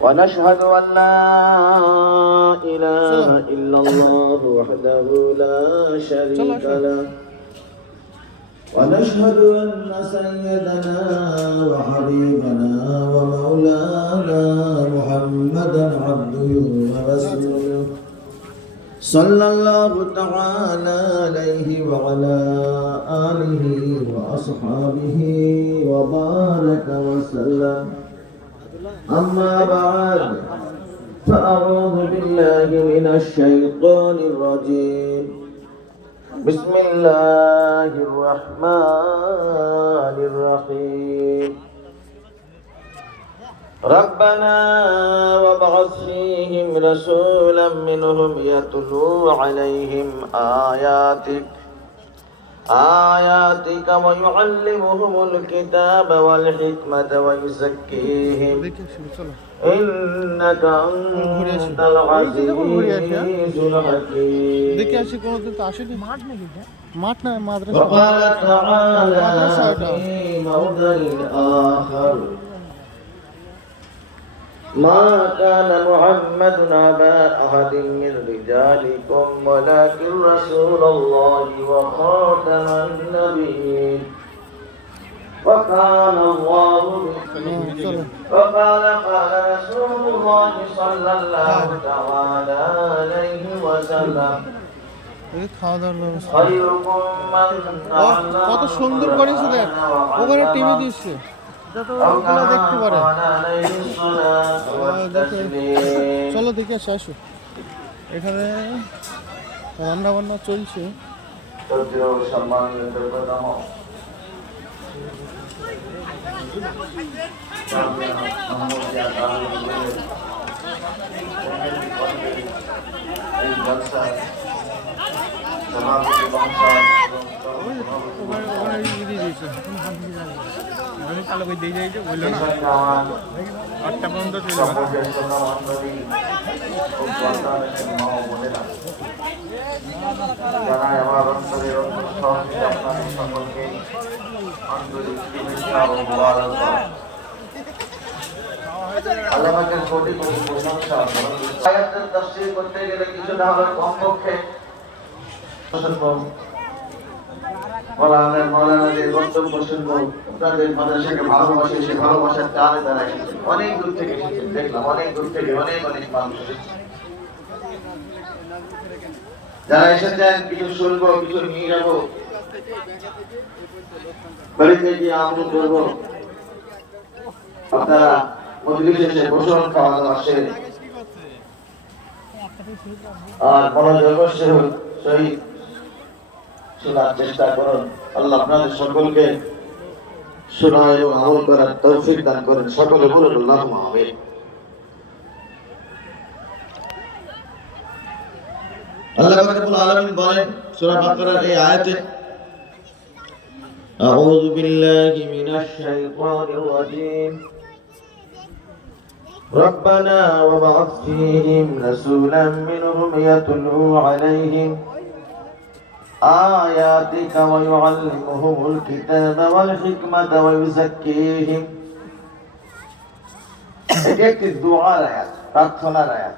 ونشهد أن لا إله إلا الله وحده لا شريك له ونشهد أن سيدنا وحبيبنا ومولانا محمدا عبده ورسوله صلى الله تعالى عليه وعلى آله وأصحابه وبارك وسلم. أما بعد فأعوذ بالله من الشيطان الرجيم. بسم الله الرحمن الرحيم. ربنا وابعث فيهم رسولا منهم يتلو عليهم آياتك ويعلمهم الكتاب والحكمة ويزكيهم إنك أنت العزيز الحكيم. وقال تعالى في موضع آخر ما كان محمد أبا أحد من رجالكم ولكن رسول الله وخاتم النبيين وكان الله وقال رسول الله صلى الله تعالى عليه وسلم خيركم من কত সুন্দর করেছে দেখ ওখানে টিভি দিচ্ছে যাতে ওগুলো দেখতে পারে। চলো দেখে আসো আসো, এখানে রান্না বান্না চলছে। আল্লাহর কোটি কোটি প্রশংসা। আয়াতের তাফসীর করতে গেলে কিছুটা হলো কমপক্ষে মৌলানাদের বক্তব্য শুনবো। আপনাদের মাদ্রাসাকে ভালোবাসে, সে ভালোবাসার টানে তারা এসেছে, অনেক দূর থেকে এসেছে, দেখলাম অনেক দূর থেকে অনেক মানুষ এসেছে। যারা এসেছেন কিছু শুনবো, কিছু নিয়ে যাবো, বাড়িতে গিয়ে আমল করবো। আপনারা মজলিস শেষে বসুন, খাওয়া দাওয়া সেরে আর মনোযোগের সহিত শোনার চেষ্টা করুন। আল্লাহ আপনাদের সকলকে শোনা এবং আমল করার তৌফিক দান করেন। সকলে বলুন আল্লাহুম্মা আমিন। আল্লাহ রাব্বুল আলামিন বলেন সূরা বাকারার এই আয়াতে, আউযু বিল্লাহি মিনাশ শাইতানির রাজীম। ربنا وابعث فيهم رسولا منهم يتلو عليهم آياتك ويعلمهم الكتاب والحكمة ويزكيهم। এটি একটি দুআর আয়াত, প্রার্থনার আয়াত।